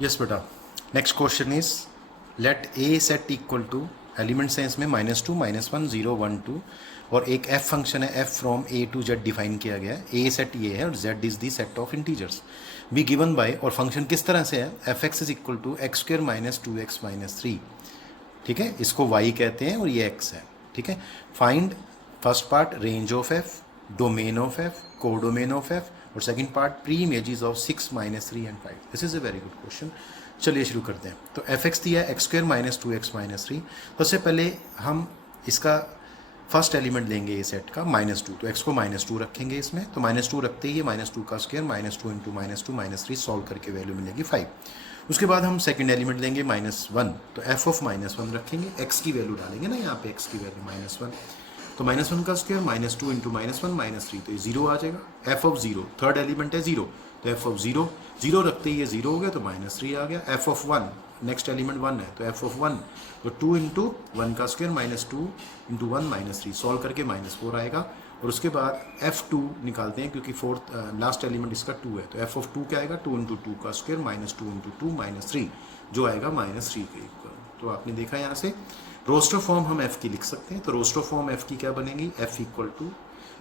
Yes बेटा, next question is let A set equal to elements हैं इसमें -2 -1 0 1 2 और एक एफ फंक्शन है F from A to Z define किया गया है। ए सेट ये है और Z is the set of integers be given by, और फंक्शन किस तरह से है, F X is equal to X square minus 2x minus 3। ठीक है, इसको y कहते हैं और ये x है। ठीक है, find first part range of F, domain of F, codomain of F, और second part pre images of 6 -3 and 5। This is a very good question. चलिए शुरू करते हैं। तो एफ एक्स दिया है x square minus 2x minus 3। सबसे पहले हम इसका फर्स्ट एलिमेंट लेंगे ए सेट का -2, तो x को -2 रखेंगे इसमें। तो -2 रखते ही -2 का स्क्वायर -2 इंटू -2 -3 सॉल्व करके वैल्यू मिलेगी 5। उसके बाद हम सेकंड एलिमेंट लेंगे -1, तो f ऑफ -1 रखेंगे, x की वैल्यू डालेंगे ना यहाँ पे, x की वैल्यू -1, तो -1 का स्क्वायर -2 इंटू -1 -3, तो ये 0 आ जाएगा। f ऑफ 0, थर्ड एलिमेंट है 0, तो f ऑफ 0 0 रखते ही ये 0 हो गया, तो -3 आ गया। f ऑफ 1, नेक्स्ट एलिमेंट 1 है, तो f ऑफ 1, तो 2 इंटू 1 का स्क्वायर -2 इंटू 1 -3 सॉल्व करके -4 आएगा। और उसके बाद f2 निकालते हैं क्योंकि फोर्थ लास्ट एलिमेंट इसका 2 है, तो f ऑफ 2 क्या आएगा, 2 इंटू 2 का स्क्वायर -2 इंटू 2 -3, जो आएगा -3 के इक्वल। तो आपने देखा यहाँ से रोस्टर फॉर्म हम f की लिख सकते हैं। तो रोस्टर फॉर्म f की क्या बनेगी, f इक्वल टू,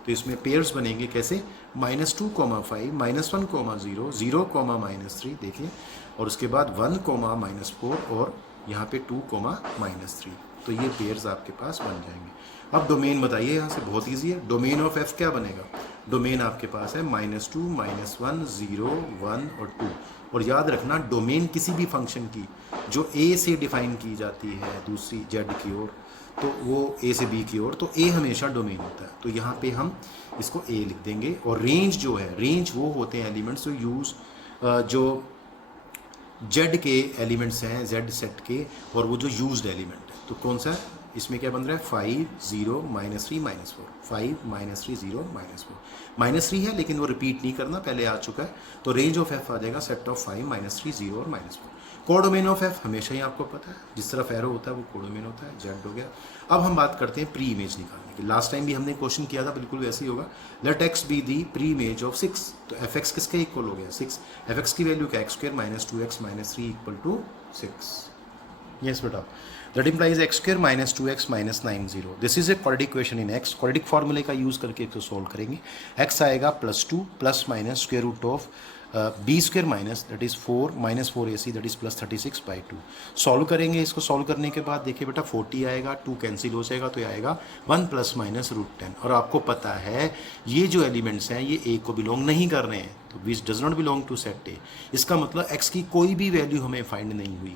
तो इसमें पेयर्स बनेंगे कैसे, -2, 5, -1, 0, 0, -3 देखिए, और उसके बाद 1, -4 और यहाँ पे 2, -3, तो ये पेयर्स आपके पास बन जाएंगे। अब डोमेन बताइए, यहाँ से बहुत ईजी है। डोमेन ऑफ f क्या बनेगा, डोमेन आपके पास है -2, -1, 0, 1 और 2। और याद रखना डोमेन किसी भी फंक्शन की जो a से डिफाइन की जाती है दूसरी z की ओर, तो वो a से b की ओर, तो a हमेशा डोमेन होता है। तो यहाँ पे हम इसको a लिख देंगे। और रेंज जो है, रेंज वो होते हैं एलिमेंट्स जो यूज जो z के एलिमेंट्स हैं, z सेट के, और वो जो यूज्ड एलिमेंट है, तो कौन सा है इसमें, क्या बन रहा है, 5, 0, -3, -4, 5, -3, 0, -4, -3 है लेकिन वो रिपीट नहीं करना, पहले आ चुका है। तो रेंज ऑफ f आ जाएगा सेट ऑफ 5, -3, 0 और -4। कोडोमेन ऑफ f हमेशा ही आपको पता है, जिस तरफ एरो होता है वो कोडोमेन होता है, जेड हो गया। अब हम बात करते हैं प्री इमेज निकालने की। लास्ट टाइम भी हमने क्वेश्चन किया था, बिल्कुल वैसे ही होगा। Let x be the preimage of 6, तो एफ एक्स किसके इक्वल हो गया, 6। एफ एक्स की वैल्यू क्या, x square -2x -3 equal to 6। Yes बेटा, that implies x square minus 2x minus 9 0. This is a quadratic equation in x. quadratic formula का use करके इसको सोल्व करेंगे। x आएगा +2 plus minus square root of b square minus that is 4 minus 4ac that is +36/2। Solve करेंगे। इसको solve करने के बाद देखिए बेटा 40 आएगा, 2 कैंसिल हो जाएगा, तो ये आएगा 1 प्लस माइनस √10। और आपको पता है ये जो एलिमेंट्स हैं ये a को बिलोंग नहीं कर रहे हैं, तो which does not belong to set a। इसका मतलब x की कोई भी वैल्यू हमें फाइंड नहीं हुई,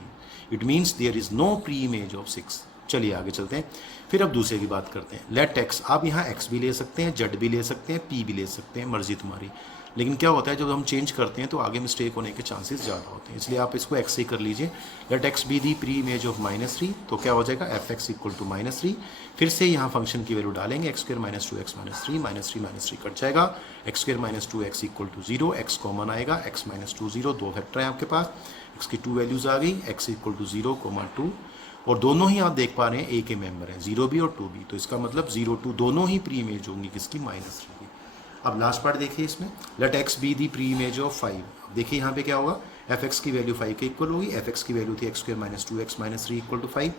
it means there is no preimage of 6। चलिए आगे चलते हैं, फिर अब दूसरे की बात करते हैं। लेट x, आप यहाँ x भी ले सकते हैं, z भी ले सकते हैं, p भी ले सकते हैं, मर्जी तुम्हारी। लेकिन क्या होता है जब हम चेंज करते हैं तो आगे मिस्टेक होने के चांसेस ज़्यादा होते हैं, इसलिए आप इसको x से कर लीजिए। Let x be the preimage of -3, तो क्या हो जाएगा एफ एक्स इक्वल टू -3। फिर से यहाँ फंक्शन की वैल्यू डालेंगे, x स्क्वायर -2x -3 -3 कट जाएगा, x square -2x equal to 0, x common आएगा, x -2 0, 2 फैक्टर है आपके पास, x की 2 वैल्यूज आ गई, x इक्वल टू 0, 2, और दोनों ही आप देख पा रहे हैं a के मेंबर हैं, 0 भी और 2 भी, तो इसका मतलब 0 2 दोनों ही प्री इमेज होंगी किसकी, -3 की। अब लास्ट पार्ट देखिए इसमें, let x be the preimage of 5। देखिए यहाँ पे क्या होगा, एफ एक्स की वैल्यू 5 के इक्वल होगी, एफ एक्स की वैल्यू थी x square -2x -3 equal to 5।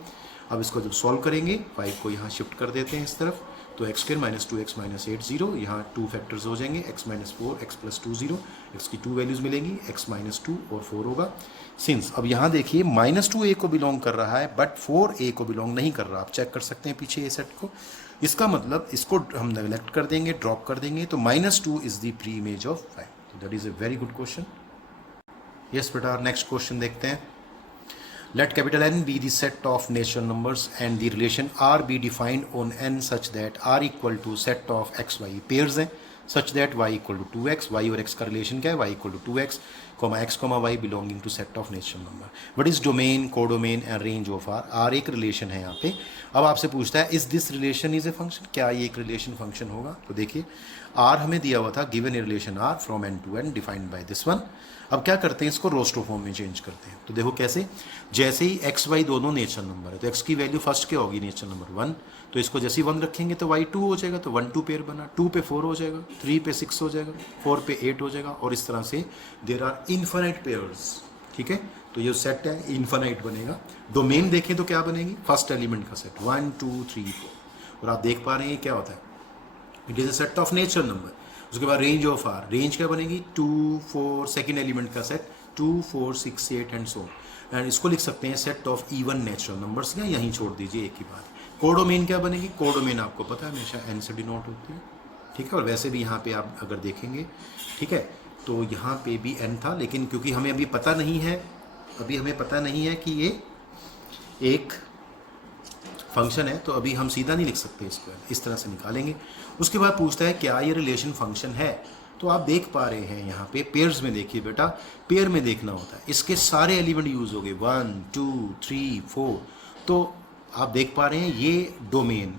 अब इसको जब सॉल्व करेंगे 5 को यहाँ शिफ्ट कर देते हैं इस तरफ, तो x स्क्वायर -2x -8 0, यहाँ 2 फैक्टर्स हो जाएंगे, x -4 x +2 0, x की 2 वैल्यूज मिलेंगी, x -2 और 4 होगा। सिंस अब यहाँ देखिए -2 a को बिलोंग कर रहा है बट 4 a को बिलोंग नहीं कर रहा, आप चेक कर सकते हैं पीछे ए सेट को। इसका मतलब इसको हम नेगलेक्ट कर देंगे, ड्रॉप कर देंगे, तो -2 is the pre image of 5। तो that is a very good question. Yes बेटा, नेक्स्ट क्वेश्चन देखते हैं। Let capital N be the set of natural numbers and the relation R be defined on N such that R equal to set of x y pairs हैं, such that y equal to 2x, y और x का relation क्या है, y equal to 2x, x, y belonging to set of natural number. What is domain, codomain and range of R? R एक relation है यहाँ पे। अब आपसे पूछता है is this relation is a function, क्या ये एक रिलेशन फंक्शन होगा? तो देखिए R हमें दिया हुआ था, given a relation R from n to n defined by this one. अब क्या करते हैं, इसको रोस्टर फॉर्म में चेंज करते हैं। तो देखो कैसे, जैसे ही x y दोनों नेचुरल नंबर है, तो x की वैल्यू फर्स्ट क्या होगी, नेचुरल नंबर 1, तो इसको जैसे ही 1 रखेंगे तो y 2 हो जाएगा, तो 1 2 पेयर बना, 2 पे 4 हो जाएगा, 3 पे 6 हो जाएगा, 4 पे 8 हो जाएगा, और इस तरह से देयर आर इन्फिनिट पेयर्स। ठीक है, तो ये सेट है इन्फाइनाइट बनेगा। डोमेन देखें तो क्या बनेगी, फर्स्ट एलिमेंट का सेट 1 2 3 4, और आप देख पा रहे हैं क्या होता है, it is a set of natural number. उसके बाद रेंज ऑफ आर, रेंज क्या बनेगी 2 4, सेकेंड एलिमेंट का सेट 2 4 6 8 एंड सो, एंड इसको लिख सकते हैं set of even natural numbers, या यहीं छोड़ दीजिए एक ही बात। कोडोमेन क्या बनेगी, कोडोमेन आपको पता है हमेशा एन से डिनोट होती है, ठीक है, और वैसे भी यहाँ पे आप अगर देखेंगे, ठीक है, तो यहाँ पे भी एन था, लेकिन क्योंकि हमें अभी पता नहीं है, अभी हमें पता नहीं है कि ये एक फंक्शन है, तो अभी हम सीधा नहीं लिख सकते इसको, इस तरह से निकालेंगे। उसके बाद पूछता है क्या ये रिलेशन फंक्शन है, तो आप देख पा रहे हैं यहाँ पे पेयर्स में देखिए बेटा, पेयर में देखना होता है, इसके सारे एलिमेंट यूज हो गए 1 2 3 4, तो आप देख पा रहे हैं ये डोमेन,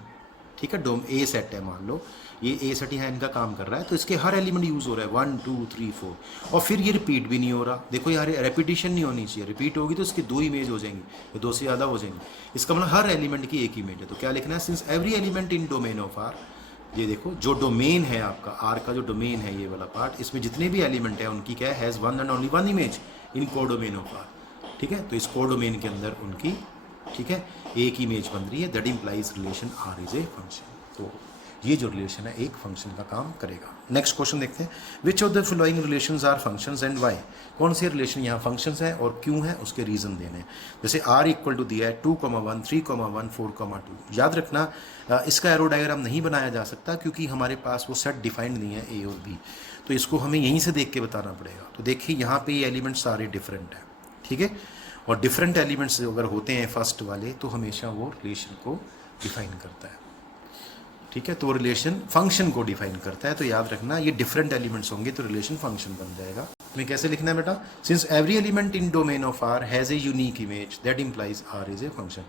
ठीक है, ए सेट है, मान लो ये ए सेट यहाँ इनका काम कर रहा है, तो इसके हर एलिमेंट यूज हो रहा है 1 2 3 4, और फिर ये रिपीट भी नहीं हो रहा, देखो यार रेपिटेशन नहीं होनी चाहिए, रिपीट होगी तो इसकी 2 इमेज हो जाएंगी, या 2 से ज़्यादा हो जाएंगी, इसका मतलब हर एलिमेंट की एक इमेज है। तो क्या लिखना है, since every element in domain of R, ये देखो जो डोमेन है आपका आर का, जो डोमेन है ये वाला पार्ट, इसमें जितने भी एलिमेंट है उनकी क्या है, has one and only one image in codomain of R, ठीक है, तो इस कोडोमेन के अंदर उनकी, ठीक है, एक इमेज बन रही है, that implies relation R is a function. तो ये जो रिलेशन है एक फंक्शन का काम करेगा। नेक्स्ट क्वेश्चन देखते हैं, which of the following relations are functions and why, कौन से रिलेशन यहाँ फंक्शंस हैं और क्यों है उसके रीजन देने हैं। जैसे आर इक्वल टू दिया है 2,1 3,1 4,2, याद रखना इसका एरो डायग्राम नहीं बनाया जा सकता क्योंकि हमारे पास वो सेट डिफाइंड नहीं है ए और बी, तो इसको हमें यहीं से देख के बताना पड़ेगा। तो देखिए यहाँ पे ये एलिमेंट सारे डिफरेंट हैं, ठीक है, और डिफरेंट एलिमेंट्स अगर होते हैं फर्स्ट वाले तो हमेशा वो रिलेशन को डिफाइन करता है, ठीक है, तो रिलेशन फंक्शन को डिफाइन करता है। तो याद रखना ये डिफरेंट एलिमेंट्स होंगे तो रिलेशन फंक्शन बन जाएगा। हमें कैसे लिखना है बेटा, since every element in domain of R has a unique image that implies R is a function,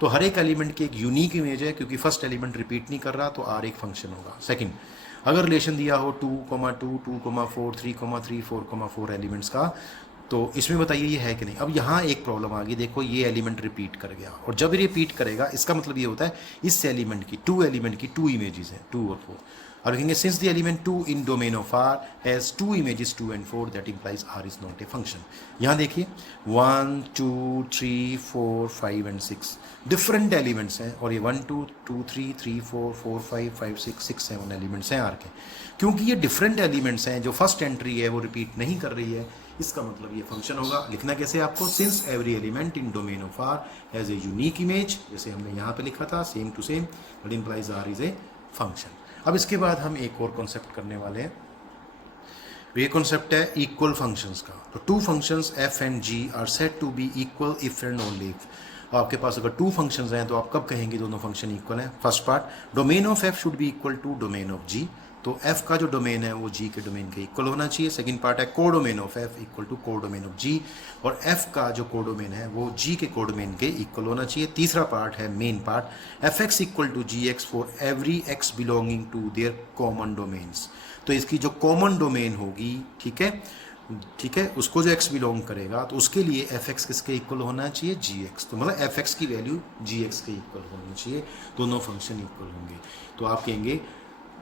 तो हर एक एलिमेंट की एक यूनिक इमेज है क्योंकि फर्स्ट एलिमेंट रिपीट नहीं कर रहा, तो आर एक फंक्शन होगा। सेकंड, अगर रिलेशन दिया हो 2,2 2,4 3,3 4,4 एलिमेंट्स का, तो इसमें बताइए ये है कि नहीं। अब यहाँ एक प्रॉब्लम आ गई, देखो ये एलिमेंट रिपीट कर गया, और जब रिपीट करेगा इसका मतलब ये होता है इस एलिमेंट की 2 एलिमेंट की 2 इमेजेस हैं 2 और 4, और कहेंगे since the element 2 in domain of R has 2 images 2 and 4 that implies R is not a function. यहाँ देखिए 1 2 3 4 5 and 6 डिफरेंट एलिमेंट्स हैं, और ये 1 2 2 3 3 4 4 5 5 6 6 7 एलिमेंट्स हैं आर के। क्योंकि ये डिफरेंट एलिमेंट्स हैं, जो फर्स्ट एंट्री है वो रिपीट नहीं कर रही है, इसका मतलब ये फंक्शन होगा। लिखना कैसे आपको, since every element in domain of R has a unique image, जैसे हमने यहाँ पे लिखा था same to same, that implies R is a function. अब इसके बाद हम एक और कॉन्सेप्ट करने वाले हैं, ये कॉन्सेप्ट है इक्वल फंक्शंस का। तो 2 functions f and g are said to be equal if and only if. आपके पास अगर 2 फंक्शंस हैं तो आप कब कहेंगे दोनों फंक्शन इक्वल हैं। First part, domain of f should be equal to domain of g, तो f का जो डोमेन है वो g के डोमेन के इक्वल होना चाहिए। सेकंड पार्ट है codomain of f equal to codomain of g, और f का जो कोडोमेन है वो g के कोडोमेन के इक्वल होना चाहिए। तीसरा पार्ट है main part, fx equal to gx for every x belonging to their common domains. तो इसकी जो कॉमन डोमेन होगी, ठीक है, ठीक है, उसको जो x बिलोंग करेगा तो उसके लिए fx किसके इक्वल होना चाहिए, gx, तो मतलब fx की वैल्यू gx के इक्वल होनी चाहिए, दोनों फंक्शन इक्वल होंगे। तो आप कहेंगे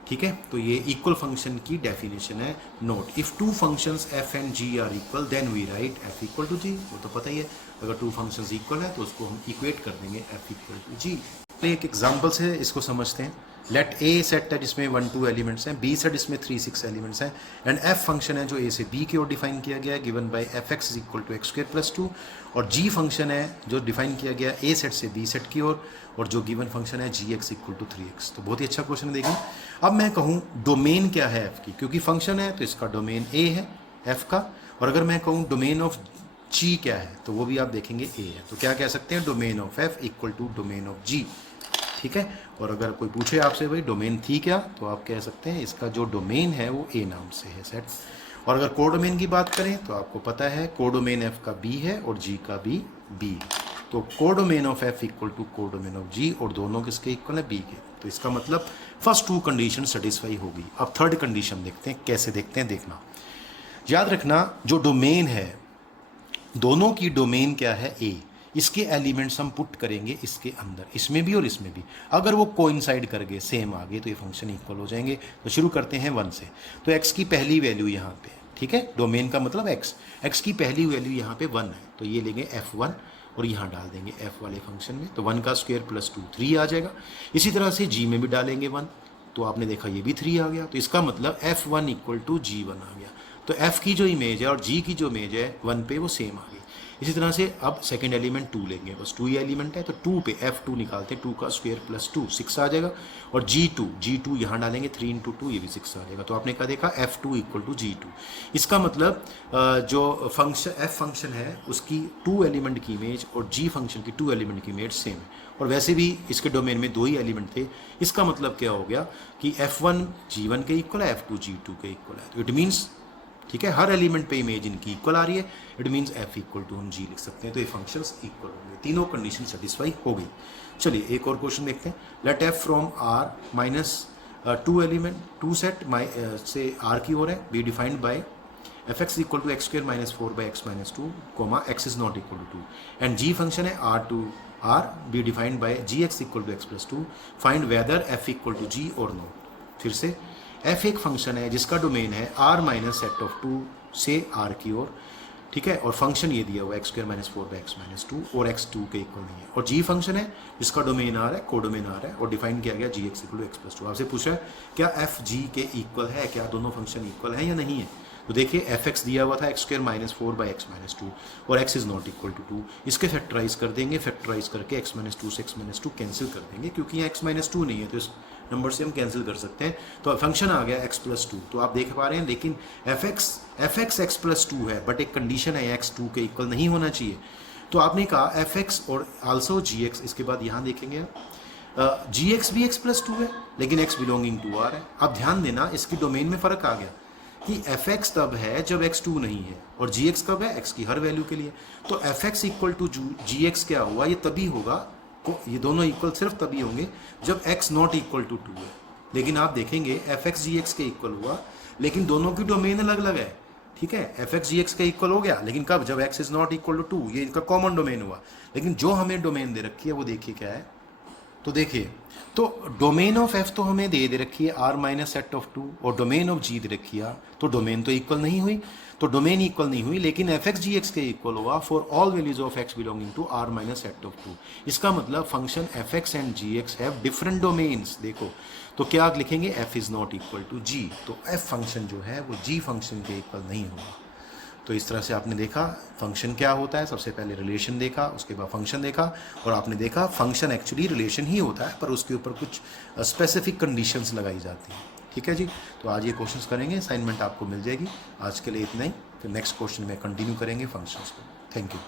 ठीक है, तो ये इक्वल फंक्शन की डेफिनेशन है। Note, if 2 functions f and g are equal then we write f equal to g, वो तो पता ही है, अगर 2 फंक्शंस इक्वल है तो उसको हम इक्वेट कर देंगे f इक्वल टू g। एक एग्जांपल से इसको समझते हैं। लेट a सेट है जिसमें 1 2 एलिमेंट्स हैं, b सेट जिसमें 3 6 एलिमेंट्स हैं, एंड f फंक्शन है जो a से b की ओर डिफाइन किया गया है given by fx is equal to X square plus 2, और g फंक्शन है जो डिफाइन किया गया a सेट से b सेट की ओर, और जो गिवन फंक्शन है gx इक्वल टू 3x। तो बहुत ही अच्छा क्वेश्चन देखिए। अब मैं कहूँ डोमेन क्या है f की, क्योंकि फंक्शन है तो इसका डोमेन a है f का, और अगर मैं कहूँ डोमेन ऑफ g क्या है तो वो भी आप देखेंगे a है। तो क्या कह सकते हैं, domain of f equal to domain of g, ठीक है। और अगर कोई पूछे आपसे भाई डोमेन थी क्या, तो आप कह सकते हैं इसका जो डोमेन है वो a नाम से है सेट। और अगर कोडोमेन की बात करें तो आपको पता है कोडोमेन f का b है और g का भी b, तो codomain of f equal to codomain of g, और दोनों किसके इक्वल है, b के। तो इसका मतलब फर्स्ट 2 कंडीशन सेटिस्फाई होगी। अब थर्ड कंडीशन देखते हैं, कैसे देखते हैं देखना। याद रखना जो डोमेन है, दोनों की डोमेन क्या है a, इसके एलिमेंट्स हम पुट करेंगे इसके अंदर, इसमें भी और इसमें भी, अगर वो कोइंसाइड कर गए सेम आ गए तो ये फंक्शन इक्वल हो जाएंगे। तो शुरू करते हैं 1 से। तो x की पहली वैल्यू यहाँ पे ठीक है, डोमेन का मतलब एक्स की पहली वैल्यू यहाँ पे 1 है, तो ये लेंगे f1 और यहाँ डाल देंगे f वाले फंक्शन में, तो 1 का स्क्वायर प्लस 2 3 आ जाएगा। इसी तरह से g में भी डालेंगे 1, तो आपने देखा ये भी 3 आ गया, तो इसका मतलब f1 इक्वल टू g1 आ गया। तो f की जो इमेज है और g की जो इमेज है 1 पे वो सेम आ गई। इसी तरह से अब सेकंड एलिमेंट 2 लेंगे, बस 2 ही एलिमेंट है, तो 2 पे f2 निकालते हैं, 2 का स्क्वायर प्लस 2 6 आ जाएगा। और g2 यहाँ डालेंगे 3 इंटू 2, ये भी 6 आ जाएगा। तो आपने क्या देखा, f2 इक्वल टू g2। इसका मतलब जो फंक्शन f फंक्शन है उसकी 2 एलिमेंट की इमेज और g फंक्शन की 2 एलिमेंट की इमेज सेम है, और वैसे भी इसके डोमेन में 2 ही एलिमेंट थे। इसका मतलब क्या हो गया कि f1 g1 के इक्वल है, f2 g2 के इक्वल है। तो इट मीन्स, ठीक है, हर एलिमेंट पे इमेज इनकी इक्वल आ रही है, it means f equal to हम g लिख सकते हैं। तो ये फंक्शंस इक्वल होंगे, तीनों कंडीशन सेटिस्फाई हो गई। चलिए एक और क्वेश्चन देखते हैं। Let f from r minus 2 element 2 set से r की ओर है, be defined by fx equal to X square minus 4 by X minus 2 comma x is not equal to 2 and g function है r to r be defined by gx equal to X plus 2, find whether f equal to g और नॉट। फिर से f एक function है जिसका domain है r minus set of 2 से r की ओर, ठीक है, और फंक्शन ये दिया हुआ x square minus 4 by X minus 2 और x 2 के इक्वल नहीं है। और g फंक्शन है जिसका डोमेन r है, कोडोमेन r है, और डिफाइन किया गया gx equal to X plus 2। आपसे पूछा है क्या f g के इक्वल है, क्या दोनों फंक्शन इक्वल है या नहीं है। तो देखिए fx दिया हुआ था X square minus 4 by X minus 2 और x is not equal to 2, इसके फैक्टराइज कर देंगे, फैक्टराइज करके x माइनस 2 से x माइनस 2 कैंसिल कर देंगे, क्योंकि यहाँ x माइनस 2 नहीं है तो इस नंबर से हम कैंसिल कर सकते हैं। तो फंक्शन आ गया x प्लस 2, तो आप देख पा रहे हैं, लेकिन fx x प्लस 2 है, बट एक कंडीशन है x 2 के इक्वल नहीं होना चाहिए। तो आपने कहा fx और आल्सो gx, इसके बाद यहाँ देखेंगे gx भी x प्लस 2 है, लेकिन x बिलोंगिंग टू r है। अब ध्यान देना, इसकी डोमेन में फ़र्क आ गया कि fx तब है जब x2 नहीं है, और gx कब है, x की हर वैल्यू के लिए। तो fx इक्वल टू gx क्या हुआ, ये तभी होगा, ये दोनों इक्वल सिर्फ तभी होंगे जब x नॉट इक्वल टू 2 है। लेकिन आप देखेंगे fx gx के इक्वल हुआ, लेकिन दोनों की डोमेन अलग अलग है, ठीक है। fx gx के इक्वल हो गया, लेकिन कब, जब x is not equal to 2, ये इनका कॉमन डोमेन हुआ। लेकिन जो हमें डोमेन दे रखी है वो देखिए क्या है, तो देखिए, तो डोमेन ऑफ f तो हमें दे रखी है r माइनस सेट ऑफ 2, और डोमेन ऑफ g दे रखी है, तो डोमेन तो इक्वल नहीं हुई, तो डोमेन इक्वल नहीं हुई, लेकिन fx gx के इक्वल हुआ for all values of x belonging to r minus set of 2। इसका मतलब function fx and gx have different domains. देखो तो क्या लिखेंगे, f is not equal to g, तो f फंक्शन जो है वो g फंक्शन के इक्वल नहीं होगा। तो इस तरह से आपने देखा फंक्शन क्या होता है, सबसे पहले रिलेशन देखा, उसके बाद फंक्शन देखा, और आपने देखा फंक्शन एक्चुअली रिलेशन ही होता है, पर उसके ऊपर कुछ स्पेसिफिक कंडीशंस लगाई जाती हैं। ठीक है जी, तो आज ये क्वेश्चंस करेंगे, असाइनमेंट आपको मिल जाएगी। आज के लिए इतना ही, फिर नेक्स्ट क्वेश्चन में कंटिन्यू करेंगे फंक्शंस को। Thank you.